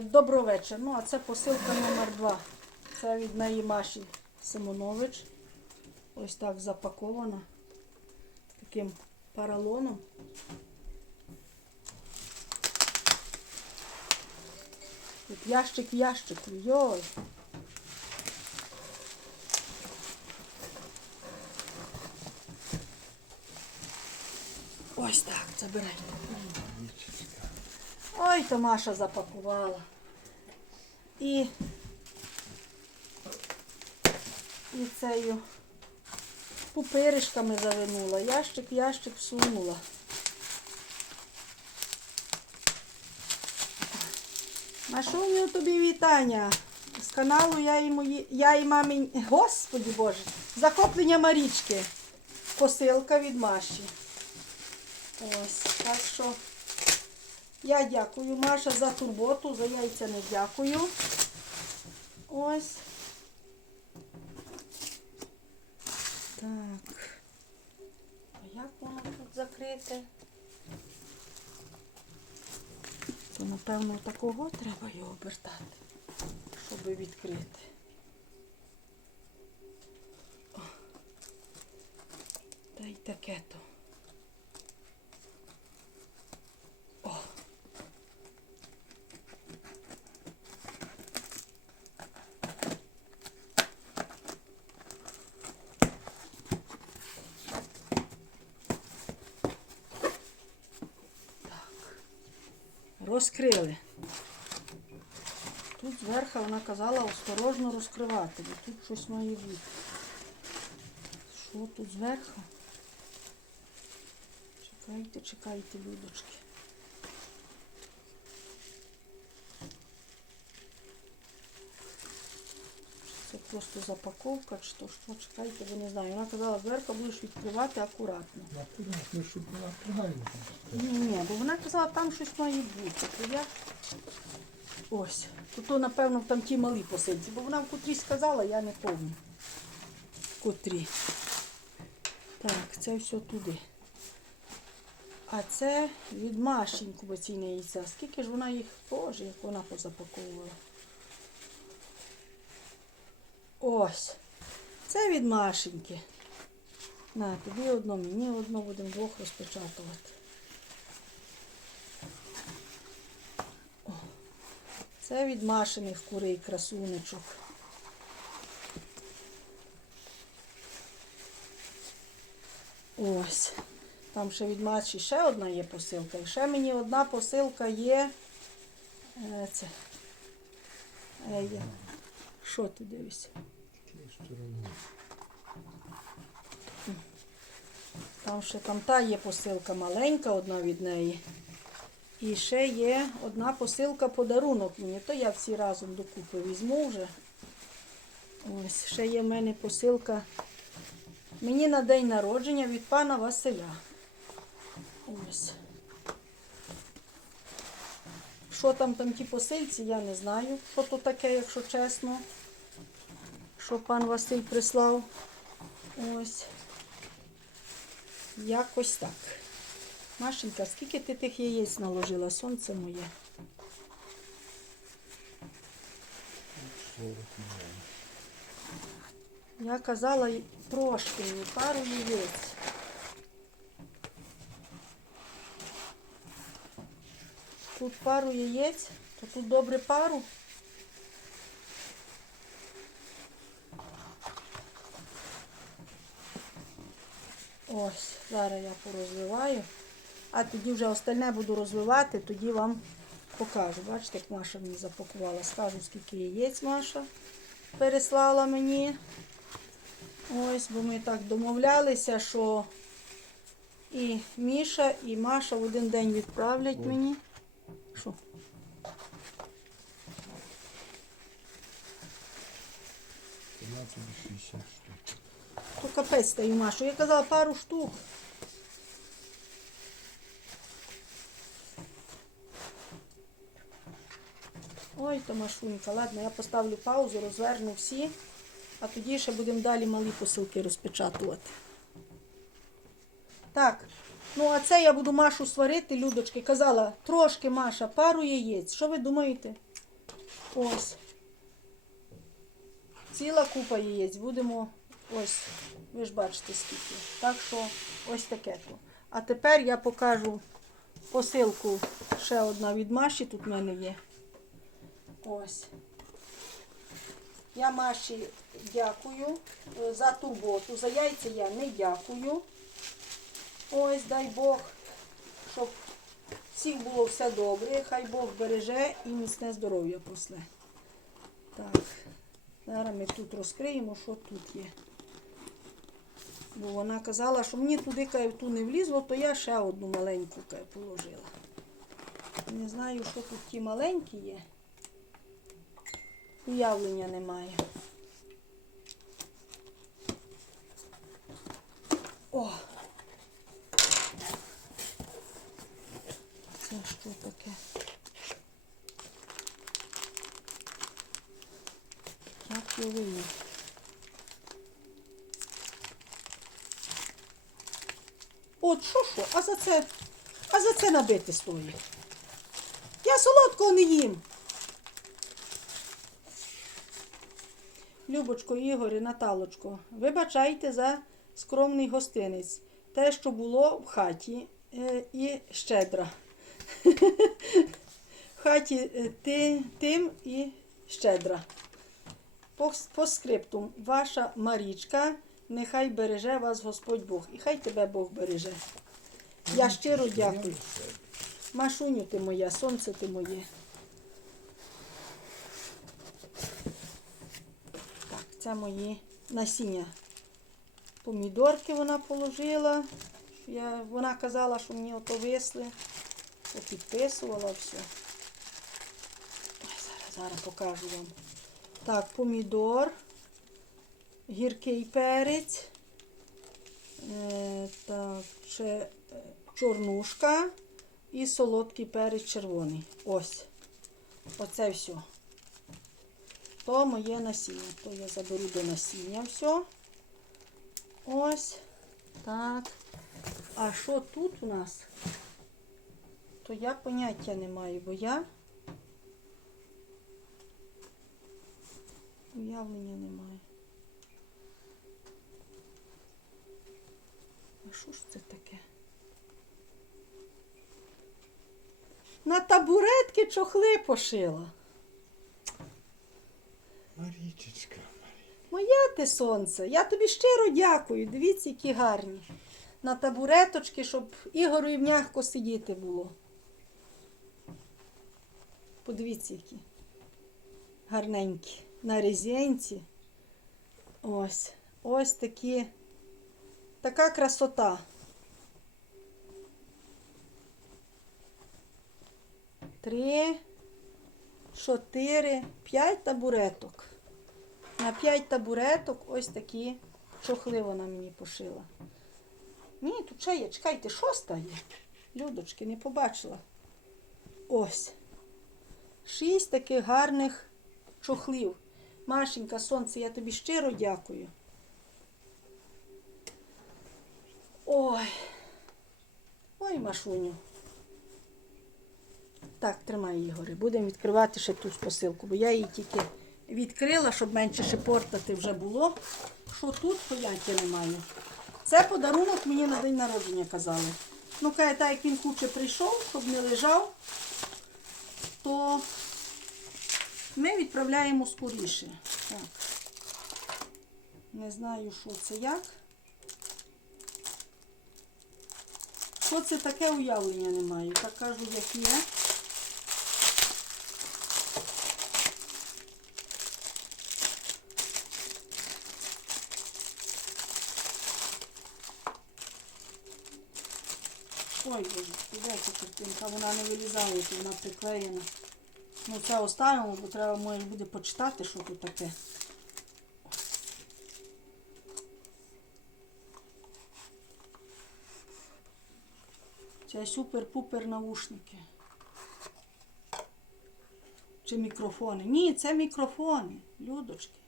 Доброго вечора. Ну, а це посилка номер 2 Це від неї Маші Симонович. Ось так запакована. Таким паралоном. Тут ящик в ящику. Йой. Ось так, забирайте. Ой, то Маша запакувала. І, і цею пупиришками завинула. Ящик, ящик всунула. Машуню тобі вітання. З каналу я і мої, я і мамі, господі Боже, захоплення Марічки. Посилка від Маші. Ось, так що я дякую, Маша, за турботу, за яйця не дякую. Ось. Так. А як воно тут закрите? То, напевно, такого треба його обертати, щоб відкрити. Та й таке то. О. Розкрили. Тут зверху вона казала осторожно розкривати, бо тут щось має бути. Що тут зверху? Чекайте, чекайте, людочки. Це просто запаковка, чи що, чекайте, бо не знаю. Вона казала, зверху будеш відкривати акуратно. Акуратно, щоб була правильно. Ні, ні, бо вона казала, там щось має бути. То я... Ось. То, то, напевно, там ті малі посильці, бо вона в котрій сказала, я не пам'ятаю. Котрі. Так, це все туди. А це від Маші інкубаційне яйця. Скільки ж вона їх, боже, як вона позапаковувала. Ось. Це від Машеньки. На, тобі одно, мені одно, будемо двох розпечатувати. О, Це від Машиних курей красунечок. Ось. Там ще від Маші ще одна є посилка. І ще мені одна посилка є. Е, Це. Е, є. Що ти дивишся? Там ще там та є посилка маленька, одна від неї. І ще є одна посилка подарунок мені. То я всі разом докупи візьму вже. Ось, ще є в мене посилка мені на день народження від пана Василя. Ось. Що там там ті посильці, я не знаю. Що то таке, якщо чесно. Що пан Василь прислав. Ось. Якось так. Машенька, скільки ти тих яєць наложила? Сонце моє. 40. Я казала трошки, пару яєць. Тут пару яєць, то тут добре пару. Ось, зараз я порозливаю. А тоді вже остальне буду розливати, тоді вам покажу. Бачите, як Маша мені запакувала. Скажу, скільки яєць Маша переслала мені. Ось, бо ми так домовлялися, що і Міша, і Маша в один день відправлять мені. Що? Вона тобі 60 штук. То капець стаю Машу. Я казала пару штук. Ой, то Машунька, ладно, я поставлю паузу, розверну всі, а тоді ще будемо далі малі посилки розпечатувати. Так, ну а це я буду Машу сварити, Людочки. Казала, трошки Маша, пару яєць. Що ви думаєте? Ось. Ціла купа яєць. Будемо ось, ви ж бачите скільки. Так що ось таке то. А тепер я покажу посилку ще одна від Маші. Тут в мене є. Ось. Я Маші дякую е, за турботу. За яйця я не дякую. Ось, дай Бог, щоб всіх було все добре. Хай Бог береже і міцне здоров'я после. Так, зараз ми тут розкриємо, що тут є. Бо вона казала, що мені туди каже, ту не влізло, то я ще одну маленьку положила. Не знаю, що тут ті маленькі є. Уявлення немає. О! Це що таке? Як? От що що? А за це, а за це набити стоїть. Я солодкого не їм. Любочко, Ігорі, Наталочко, вибачайте за скромний гостинець. Те, що було в хаті е, і щедра. В хаті е, ти, тим і щедра. По, скриптум, ваша Марічка, нехай береже вас Господь Бог. І хай тебе Бог береже. Я щиро дякую. Машуню ти моя, сонце ти моє. Так, це мої насіння. Помідорки вона положила. Я, вона казала, що мені ото висли. Попідписувала все. Зараз, зараз покажу вам. Так, помідор, гіркий перець, е, так, ще е, чорнушка і солодкий перець червоний. Ось. Оце все. То моє насіння. То я заберу до насіння все. Ось. Так. А що тут у нас? То я поняття не маю, бо я уявлення не маю. А що ж це таке? На табуретки чохли пошила. Марічечка. Марічка. Моя ти сонце, я тобі щиро дякую. Дивіться, які гарні. На табуреточки, щоб Ігору м'яко сидіти було. Подивіться, які гарненькі. На резинці. Ось. Ось такі. Така красота. Три, чотири, п'ять табуреток. На 5 табуреток ось такі чохли вона мені пошила. Ні, тут ще є, чекайте, шоста є. Людочки, не побачила. Ось. Шість таких гарних чохлів. Машенька, сонце, я тобі щиро дякую. Ой. Ой, Машуню. Так, тримай, Ігоре. Будемо відкривати ще ту посилку, бо я її тільки відкрила, щоб менше шепортати вже було. Що тут поняття немає. Це подарунок мені на день народження казали. Ну, каже, так як він куче прийшов, щоб не лежав, то ми відправляємо скоріше. Так. Не знаю, що це як. Що це таке уявлення не маю. Так кажу, як є. Ой, боже, де ця картинка, вона не вилізає, вона приклеєна. Ну це оставимо, бо треба може буде почитати, що тут таке. Це супер-пупер наушники. Чи мікрофони? Ні, це мікрофони, людочки.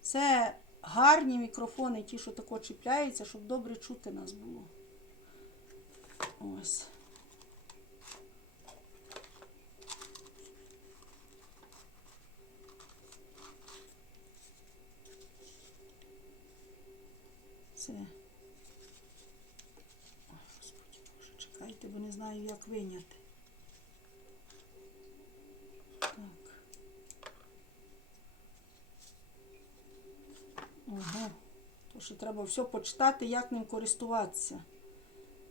Це гарні мікрофони, ті, що тако чіпляються, щоб добре чути нас було. Ось. Це. Ой, Господи Боже, чекайте, бо не знаю, як виняти. Так. Ага. То що треба все почитати, як ним користуватися.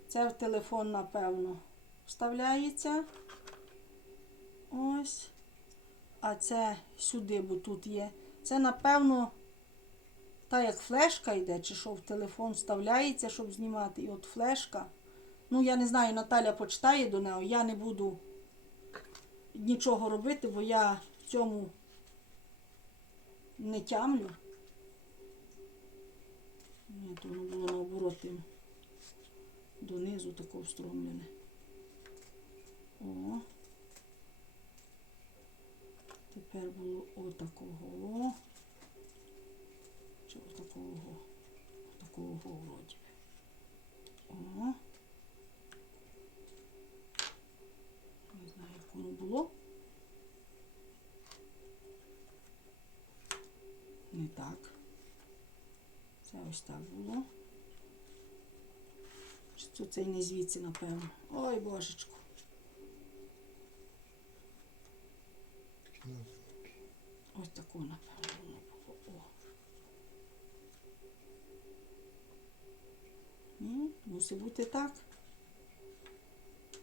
Це в телефон, напевно, вставляється. Ось. А це сюди, бо тут є. Це, напевно, та як флешка йде, чи що в телефон вставляється, щоб знімати. І от флешка. Ну, я не знаю, Наталя почитає до нього. Я не буду нічого робити, бо я в цьому не тямлю. Ні, то воно було наоборот тим. Донизу тако встромлене. О. Тепер було отакого. Чи отакого? Отакого вроді. О. Не знаю, як воно було. Не так. Це ось так було. Чи це цей не звідси, напевно. Ой, божечку. Ось такого, напевно, мусить бути так.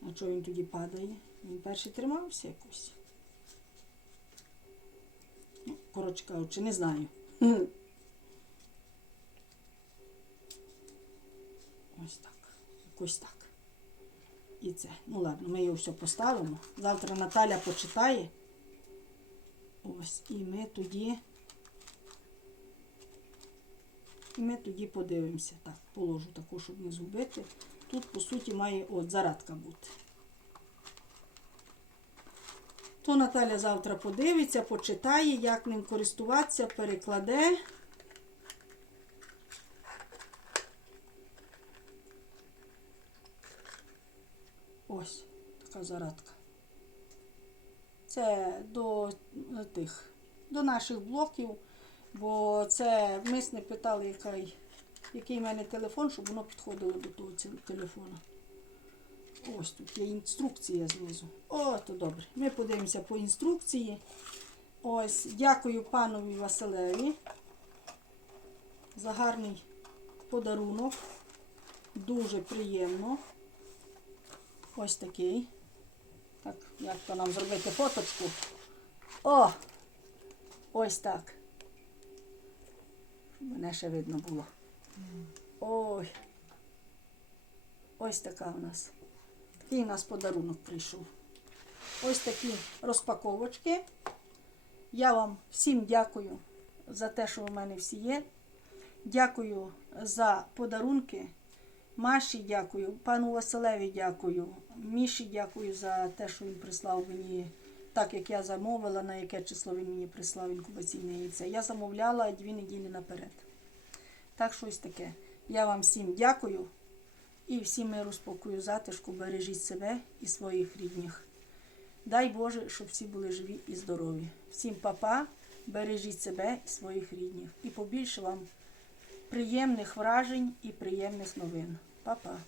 А чого він тоді падає? Він перший тримався якось. Ну, коротше кажучи, не знаю. Ось так. Якось так. І це. Ну ладно, ми його все поставимо. Завтра Наталя почитає. Ось, і ми тоді. І ми тоді подивимося. Так, положу таку, щоб не згубити. Тут, по суті, має от зарадка бути. То Наталя завтра подивиться, почитає, як ним користуватися, перекладе. Ось така зарадка. Це до тих, до наших блоків, бо це ми питали, який, який в мене телефон, щоб воно підходило до того телефона. Ось тут є інструкція знизу. О, то добре. Ми подивимося по інструкції. Ось, дякую панові Василеві за гарний подарунок. Дуже приємно. Ось такий. Так, як то нам зробити фоточку? О! Ось так. Мене ще видно було. Ой. Ось така у нас. Такий у нас подарунок прийшов. Ось такі розпаковочки. Я вам всім дякую за те, що у мене всі є. Дякую за подарунки. Маші дякую, пану Василеві дякую, Міші дякую за те, що він прислав мені, так як я замовила, на яке число він мені прислав інкубаційне яйце. Я замовляла дві неділі наперед. Так, щось таке. Я вам всім дякую і всім миру, спокою, затишку, бережіть себе і своїх рідних. Дай Боже, щоб всі були живі і здорові. Всім папа, бережіть себе і своїх рідних. І побільше вам приємних вражень і приємних новин. Па-па.